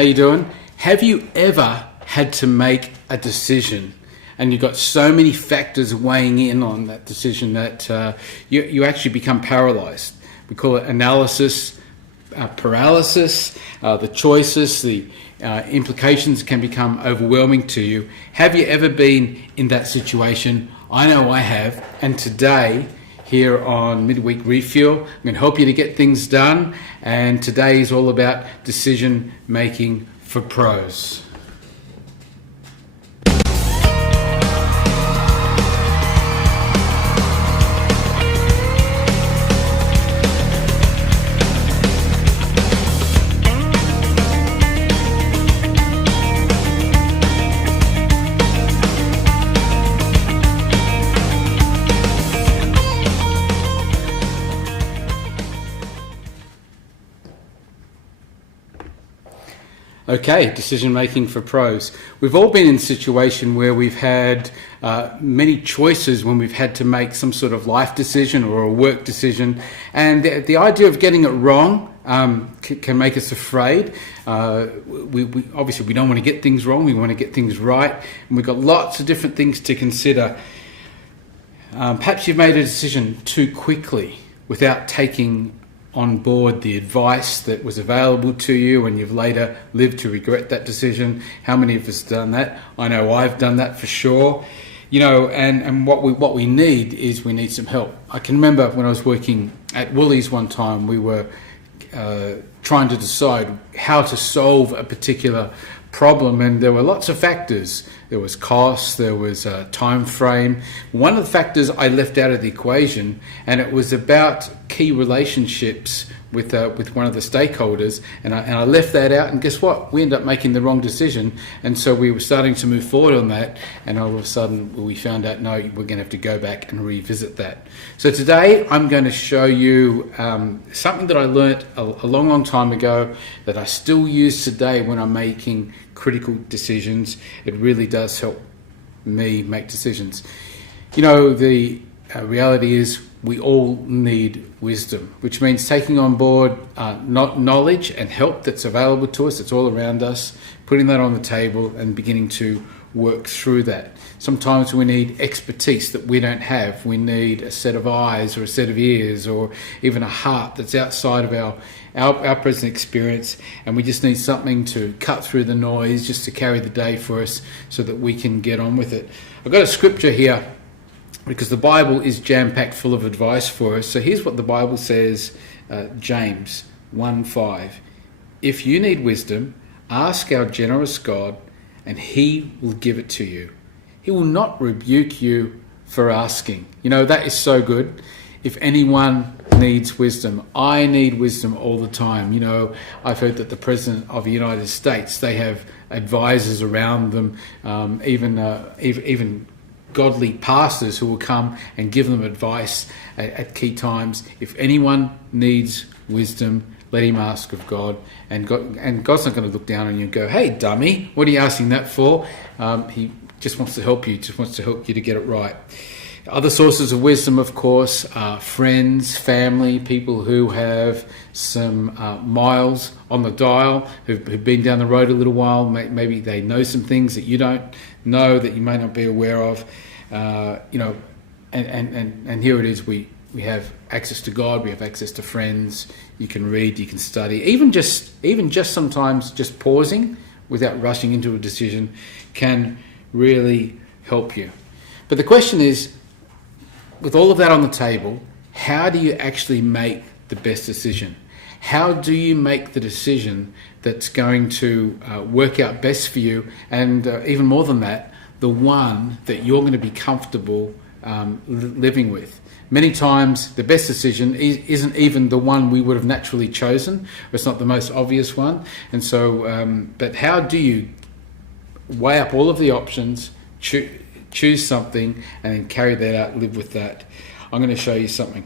How you doing? Have you ever had to make a decision and you've got so many factors weighing in on that decision that you actually become paralyzed? We call it analysis paralysis. The choices, the implications can become overwhelming to you. Have you ever been in that situation? I know I have, and today here on Midweek Refuel, I'm going to help you to get things done, and today is all about decision making for pros. Okay, decision making for pros. We've all been in a situation where we've had many choices when we've had to make some sort of life decision or a work decision, and the idea of getting it wrong can make us afraid. We obviously we don't want to get things wrong, we want to get things right, and we've got lots of different things to consider. Perhaps you've made a decision too quickly without taking on board the advice that was available to you, and you've later lived to regret that decision. How many of us have done that? I know I've done that for sure. You know, and what we need is we need some help. I can remember when I was working at Woolies one time, we were trying to decide how to solve a particular problem, and there were lots of factors. There was cost, there was time frame. One of the factors I left out of the equation, and it was about key relationships with one of the stakeholders, and I left that out, and guess what? We ended up making the wrong decision, and so we were starting to move forward on that, and all of a sudden we found out, no, we're going to have to go back and revisit that. So today I'm going to show you something that I learnt a long time ago that I still use today when I'm making critical decisions. It really does help me make decisions. You know, the reality is we all need wisdom, which means taking on board knowledge and help that's available to us, that's all around us, putting that on the table and beginning to work through that. Sometimes we need expertise that we don't have. We need a set of eyes or a set of ears or even a heart that's outside of our present experience, and we just need something to cut through the noise, just to carry the day for us so that we can get on with it. I've got a scripture here because the Bible is jam-packed full of advice for us. So here's what the Bible says, James 1:5. If you need wisdom, ask our generous God, and he will give it to you. He will not rebuke you for asking. You know, that is so good. If anyone needs wisdom, I need wisdom all the time. You know, I've heard that the President of the United States, they have advisors around them, even godly pastors who will come and give them advice at key times. If anyone needs wisdom, let him ask of God, and God's not going to look down on you and go, "Hey, dummy, what are you asking that for?" He just wants to help you, just wants to help you to get it right. Other sources of wisdom, of course, are friends, family, people who have some miles on the dial, who've been down the road a little while. Maybe they know some things that you don't know, that you may not be aware of. You know, and here it is. We have access to God. We have access to friends. You can read. You can study. Even just sometimes just pausing without rushing into a decision can really help you. But the question is, with all of that on the table, how do you actually make the best decision? How do you make the decision that's going to work out best for you, and even more than that, the one that you're going to be comfortable living with? Many times the best decision isn't even the one we would have naturally chosen, or it's not the most obvious one. And so, but how do you weigh up all of the options, choose something, and then carry that out, live with that? I'm going to show you something.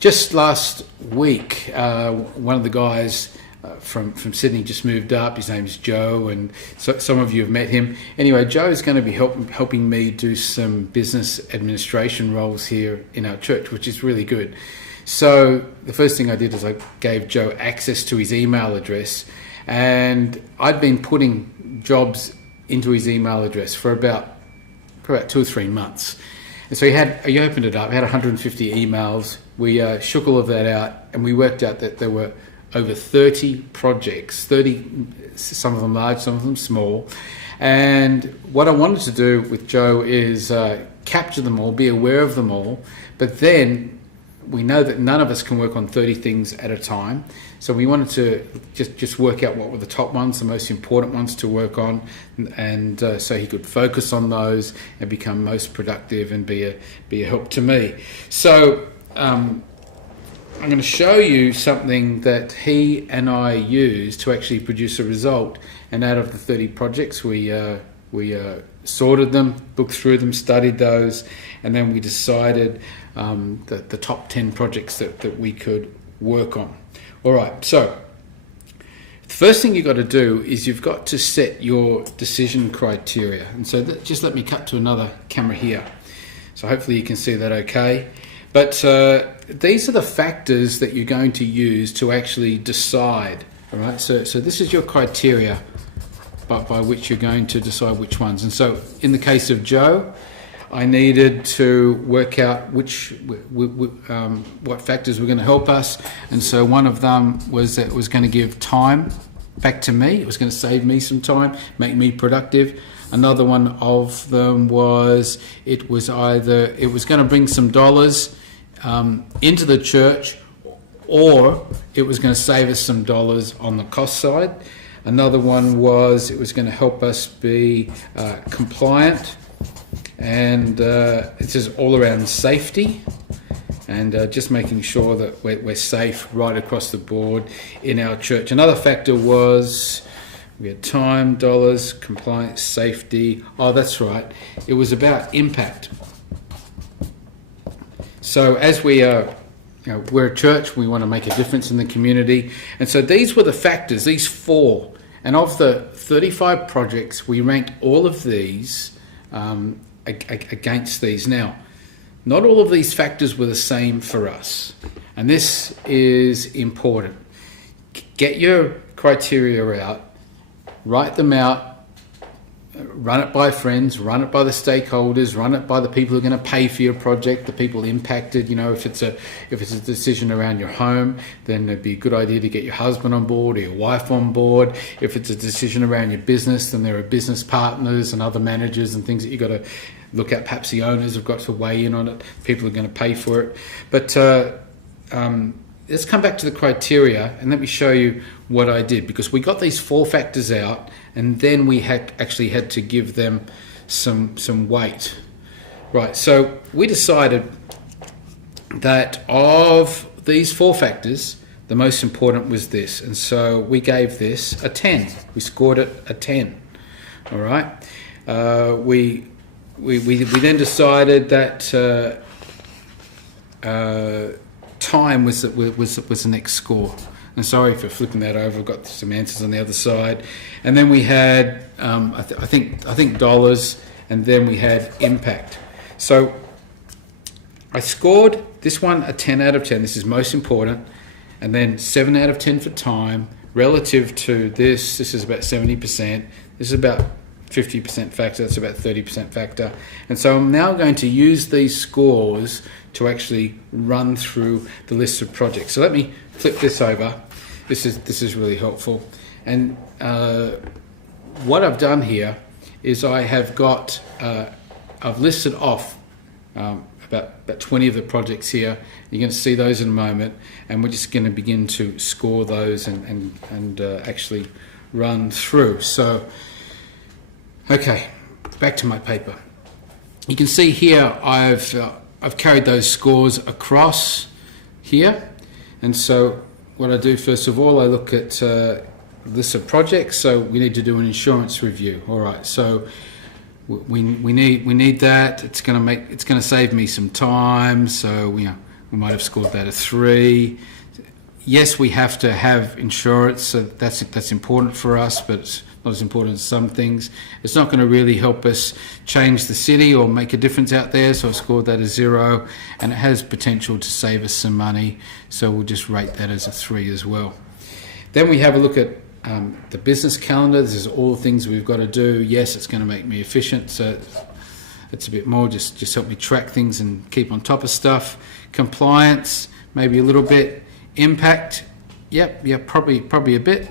Just last week, one of the guys from Sydney just moved up. His name's Joe, and so some of you have met him. Anyway, Joe is going to be helping me do some business administration roles here in our church, which is really good. So the first thing I did is I gave Joe access to his email address, and I'd been putting jobs into his email address for about 2 or 3 months. And so he opened it up, had 150 emails. We shook all of that out, and we worked out that there were over 30 projects, 30, some of them large, some of them small. And what I wanted to do with Joe is capture them all, be aware of them all, but then we know that none of us can work on 30 things at a time. So we wanted to just work out what were the top ones, the most important ones to work on, and so he could focus on those and become most productive and be a help to me. So I'm going to show you something that he and I used to actually produce a result. And out of the 30 projects, we sorted them, looked through them, studied those, and then we decided the top 10 projects that we could work on. All right, so the first thing you've got to do is you've got to set your decision criteria. And so just let me cut to another camera here. So hopefully you can see that okay. But these are the factors that you're going to use to actually decide. All right, so this is your criteria by which you're going to decide which ones. And so in the case of Joe, I needed to work out what factors were going to help us, and so one of them was that it was going to give time back to me. It was going to save me some time, make me productive. Another one of them was it was going to bring some dollars into the church, or it was going to save us some dollars on the cost side. Another one was it was going to help us be compliant. And it says all around safety, and just making sure that we're safe right across the board in our church. Another factor was we had time, dollars, compliance, safety. Oh, that's right. It was about impact. So as we're a church, we want to make a difference in the community. And so these were the factors, these 4. And of the 35 projects, we ranked all of these against these. Now, not all of these factors were the same for us, and this is important. Get your criteria out, write them out, run it by friends, run it by the stakeholders, run it by the people who are going to pay for your project, the people impacted. If it's a decision around your home, then it'd be a good idea to get your husband on board or your wife on board. If it's a decision around your business, then there are business partners and other managers and things that you've got to look at. Perhaps the owners have got to weigh in on it. People are going to pay for it. But let's come back to the criteria and let me show you what I did, because we got these 4 factors out and then we actually had to give them some weight. Right, so we decided that of these 4 factors, the most important was this, and so we gave this a 10. We scored it a 10. All right. We then decided that time was the next score. And sorry for flipping that over. I've got some answers on the other side. And then we had I think dollars, and then we had impact. So I scored this one a 10 out of 10. This is most important. And then 7 out of 10 for time. Relative to this is about 70%. This is about 50% factor. That's about 30% factor. And so I'm now going to use these scores to actually run through the list of projects. So let me flip this over. This is really helpful. And what I've done here is I have got I've listed off about 20 of the projects here. You're going to see those in a moment, and we're just going to begin to score those and actually run through. So, okay, back to my paper. You can see here I've carried those scores across here, and so what I do first of all, I look at list of projects. So we need to do an insurance review. All right, so we need that. It's going to save me some time. So we might have scored that a 3. Yes, we have to have insurance, so that's important for us, but it's not as important as some things. It's not going to really help us change the city or make a difference out there, so I've scored that as 0, and it has potential to save us some money, so we'll just rate that as a 3 as well. Then we have a look at The business calendar, this is all the things we've got to do. Yes, it's going to make me efficient, so it's a bit more, just help me track things and keep on top of stuff. Compliance, maybe a little bit. Impact, probably a bit.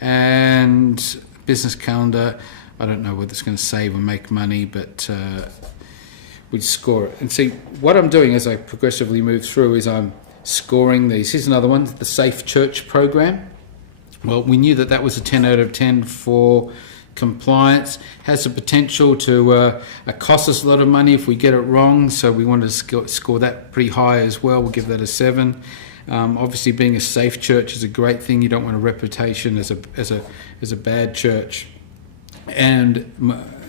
And business calendar, I don't know whether it's going to save or make money, but we'd score it. And see, what I'm doing as I progressively move through is I'm scoring these. Here's another one, the Safe Church program. Well, we knew that was a 10 out of 10 for compliance. Has the potential to cost us a lot of money if we get it wrong, so we wanted to score that pretty high as well. We'll give that a 7. Obviously, being a safe church is a great thing. You don't want a reputation as a bad church. And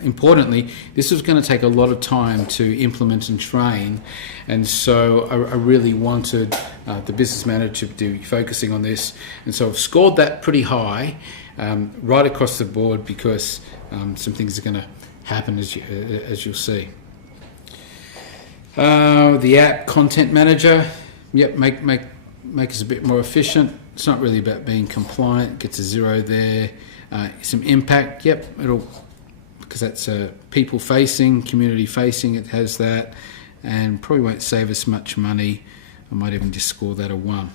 importantly, this was going to take a lot of time to implement and train, and so I really wanted the business manager to be focusing on this, and so I've scored that pretty high right across the board, because some things are going to happen as you'll see. The app content manager, make us a bit more efficient. It's not really about being compliant. Gets a 0 there. Some impact, because that's people facing, community facing, it has that, and probably won't save us much money. I might even just score that a 1.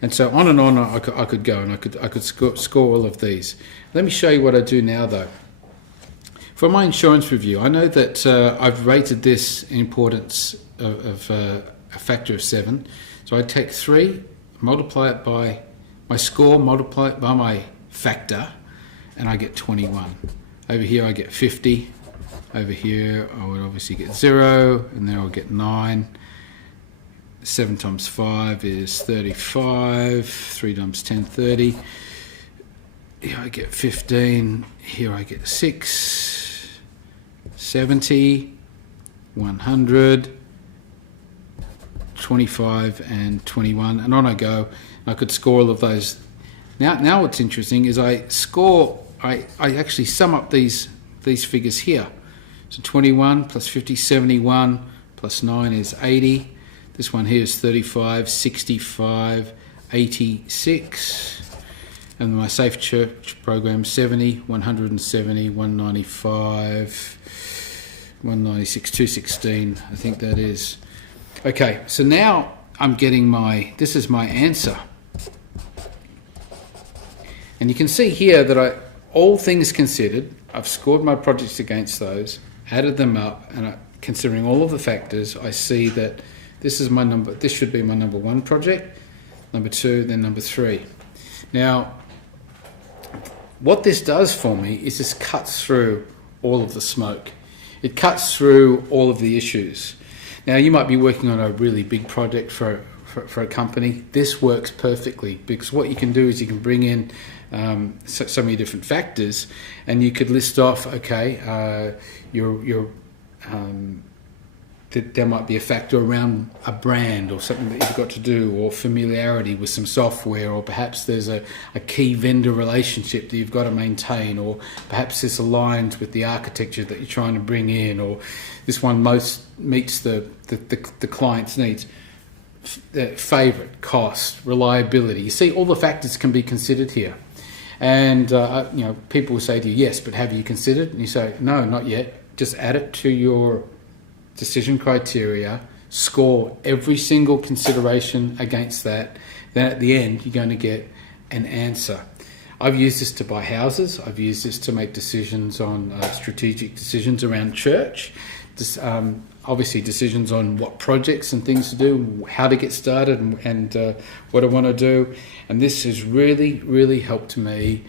And so on and on I could go, and I could score all of these. Let me show you what I do now though. For my insurance review, I know that I've rated this importance of a factor of 7. So I take 3, multiply it by my score, multiply it by my factor, and I get 21. Over here I get 50. Over here I would obviously get 0, and then I'll get 9. 7 times 5 is 35. 3 times 10, 30. Here I get 15. Here I get 6. 70. 100. 25 and 21, and on I go. I could score all of those. Now what's interesting is I actually sum up these figures here. So 21 plus 50, 71, plus 9 is 80. This one here is 35, 65, 86. And my Safe Church program, 70, 170, 195, 196, 216, I think that is. Okay, so now I'm getting this is my answer. And you can see here that all things considered, I've scored my projects against those, added them up, and considering all of the factors, I see that this should be my number 1 project, number 2, then number 3. Now, what this does for me is this cuts through all of the smoke. It cuts through all of the issues. Now, you might be working on a really big project for a company. This works perfectly, because what you can do is you can bring in so many different factors, and you could list off, there might be a factor around a brand or something that you've got to do, or familiarity with some software, or perhaps there's a key vendor relationship that you've got to maintain, or perhaps this aligns with the architecture that you're trying to bring in, or this one most meets the client's needs. Favourite, cost, reliability. You see, all the factors can be considered here. And people will say to you, yes, but have you considered? And you say, no, not yet. Just add it to your decision criteria, score every single consideration against that. Then at the end, you're going to get an answer. I've used this to buy houses. I've used this to make decisions on strategic decisions around church. Obviously decisions on what projects and things to do, how to get started, and what I want to do. And this has really, really helped me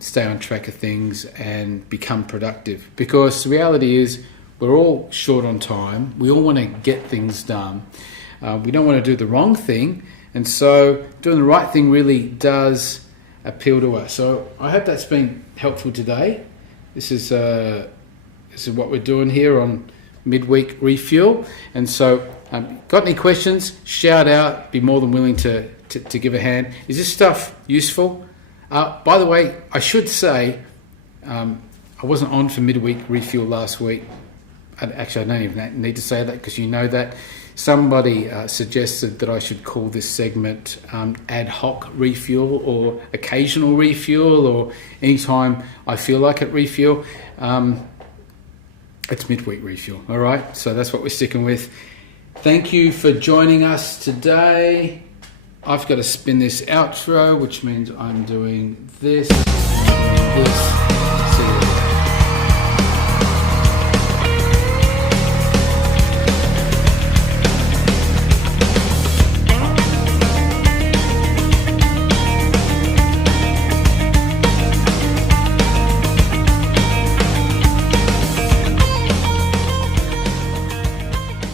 stay on track of things and become productive. Because the reality is, we're all short on time. We all want to get things done. We don't want to do the wrong thing. And so doing the right thing really does appeal to us. So I hope that's been helpful today. This is what we're doing here on Midweek Refuel. And so got any questions, shout out. Be more than willing to give a hand. Is this stuff useful? By the way, I should say I wasn't on for Midweek Refuel last week. Actually, I don't even need to say that, because you know that. Somebody suggested that I should call this segment ad hoc refuel or occasional refuel or anytime I feel like it refuel. It's midweek refuel, all right? So that's what we're sticking with. Thank you for joining us today. I've got to spin this outro, which means I'm doing this. See you.